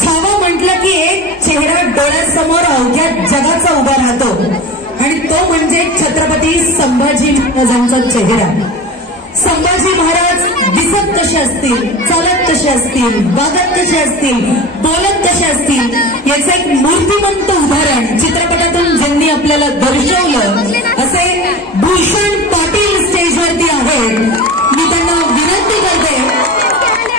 छावा म्हटलं की एक चेहरा डोळ्यासमोर अवघ्या जगाचा उभा राहतो आणि तो म्हणजे छत्रपती संभाजी महाराजांचा चेहरा. संभाजी महाराज दिसत कसे असतील, चालत कसे असतील, वागत कसे असतील, बोलत कसे असतील याचं एक मूर्तिमंत उदाहरण चित्रपटातून ज्यांनी आपल्याला दर्शवलं असे भूषण पाटील स्टेजवरती आहेत. मी त्यांना विनंती करते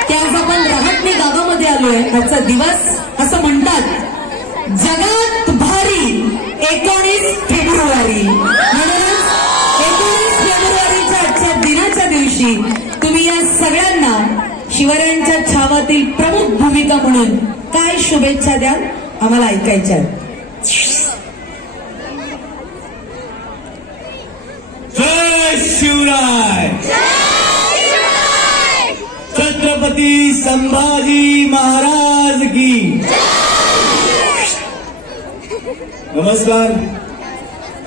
की आज आपण रहाटणी गावामध्ये आलोय. आजचा दिवस असं म्हणतात जगात भारी 19 फेब्रुवारी. म्हणूनच 19 फेब्रुवारीच्या आजच्या दिनाच्या दिवशी तुम्ही या सगळ्यांना शिवरायांच्या छावातील प्रमुख भूमिका म्हणून काय शुभेच्छा द्याल आम्हाला ऐकायच्या. जय शिवराय. छत्रपती संभाजी महाराज की. नमस्कार.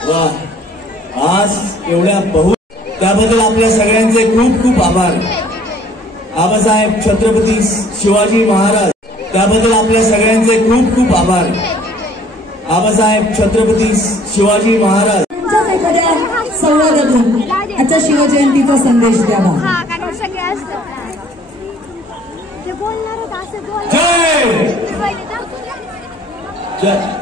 वा, आज एवढ्या त्याबद्दल आपल्या सगळ्यांचे खूप खूप आभार. आबासाहेब छत्रपती शिवाजी महाराज, त्याबद्दल आपल्या सगळ्यांचे खूप खूप आभार. आबासाहेब छत्रपती शिवाजी महाराज. एखाद्या संवादातून आजच्या शिवजयंतीचा संदेश द्यावा. जय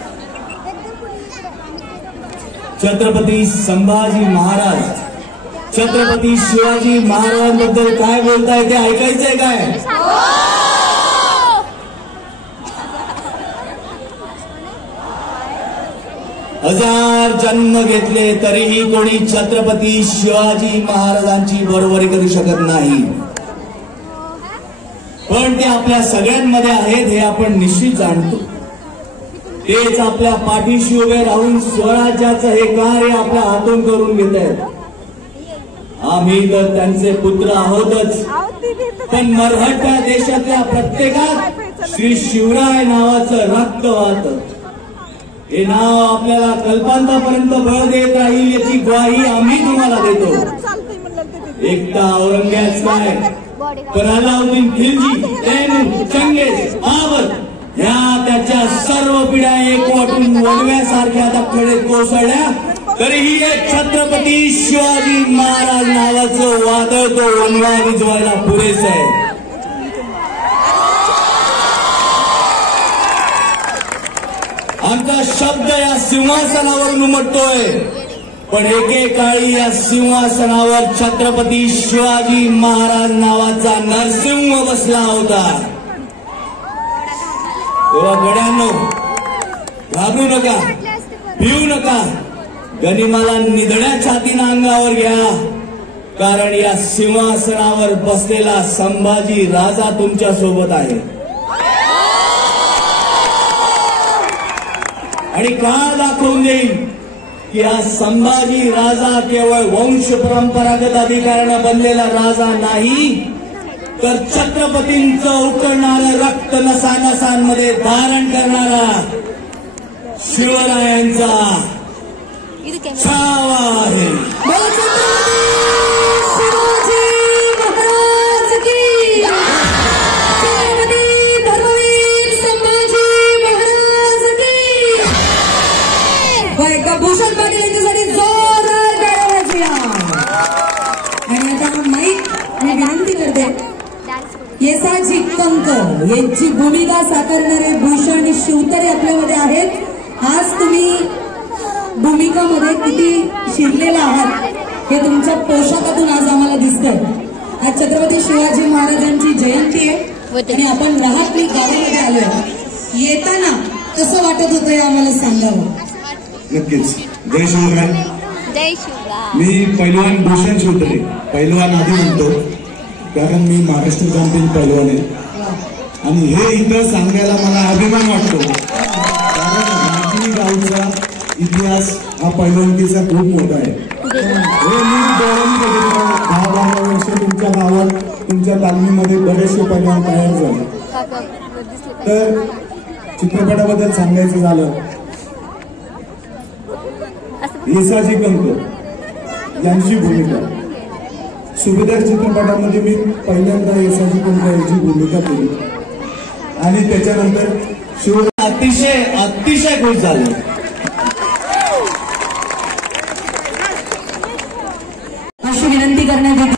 छत्रपती संभाजी महाराज. छत्रपती शिवाजी महाराजांबद्दल काय बोलताय ते ऐकायचंय काय? हजार जन्म घेतले तरीही कोणी छत्रपती शिवाजी महाराजांची बरोबरी करू शकत नाही. पण ते आपल्या सगळ्यांमध्ये आहेत हे आपण निश्चित जाणतो. तेच आपल्या पाठीशी उभे राहून स्वराज्याचं हे कार्य आपल्या हातून करून घेत आहेत. आम्ही तर त्यांचे पुत्र आहोतच, पण मराठा देशातल्या प्रत्येकात श्री शिवराय नावाचं रक्त वाहत. हे नाव आपल्याला कल्पांतापर्यंत बळ देत राहील याची ग्वाही आम्ही तुम्हाला देतो. एकटा औरंगजेब काय, पण अलाउद्दीन खिलजी, तैमूर, चंगेज, बाबर ह्या त्याच्या सर्व पिढ्या एक वाटून वडव्यासारख्या दखडे कोसळल्या तरीही एक छत्रपती शिवाजी महाराज नावाचं वादळ तो वनवा विजवायला पुरेस आहे. आमचा शब्द या सिंहासनावरून उमटतोय, पण एकेकाळी या सिंहासनावर छत्रपती शिवाजी महाराज नावाचा नरसिंह बसला होता. तेव्हा गड्यांनो, घाबरू नका, भिवू नका, गनिमाला निधड्या छातीनं अंगावर घ्या, कारण या सिंहासनावर बसलेला संभाजी राजा तुमच्या सोबत आहे. आणि काळ दाखवून देईल की हा संभाजी राजा केवळ वंश परंपरागत अधिकारानं बनलेला राजा नाही, तर छत्रपतींचं उकळणारं रक्त नसानसांमध्ये धारण करणारा शिवरायांचा छावा आहे. भूषण पाटील यांच्यासाठी जोरदार टाळ्या वाजूया. आणि आता माईक मी विनंती करते, येसाजी कंक यांची भूमिका साकारणारे भूषण शिवतरे आपल्यामध्ये आहेत. आज तुम्ही भूमिकामध्ये किती शिरलेला आहात हे तुमच्या पोशाखातून आज आम्हाला दिसतंय. आज छत्रपती शिवाजी महाराजांची जयंती आहे आणि आपण रहाटणी गावामध्ये आलोय. येताना कसं वाटत होतं हे आम्हाला सांगावं. नक्कीच. जय शिवराय. जय शिवराय. मी पैलवान भूषण शिवतरे, पैलवान आधी म्हणतो कारण मी महाराष्ट्र चॅम्पियन पैलवान आहे. आणि हे इथं सांगायला मला अभिमान वाटतो, कारण राजनी गावचा इतिहास हा पैलवानकीचा खूप मोठा आहे. हे मी डोळ्यांनी बघितलं. 10-12 वर्ष तुमच्या गावात तुमच्या तालमीमध्ये बरेचसे पैलवान तयार झाले. तर चित्रपटाबद्दल सांगायचं झालं, येसाजी कंक यांची भूमिका सुभेदार चित्रपटामध्ये मी पहिल्यांदा येसाजी कंक यांची भूमिका केली. आणि त्याच्यानंतर शिव अतिशय अतिशय खुश झाले. अशी विनंती करण्यात येते.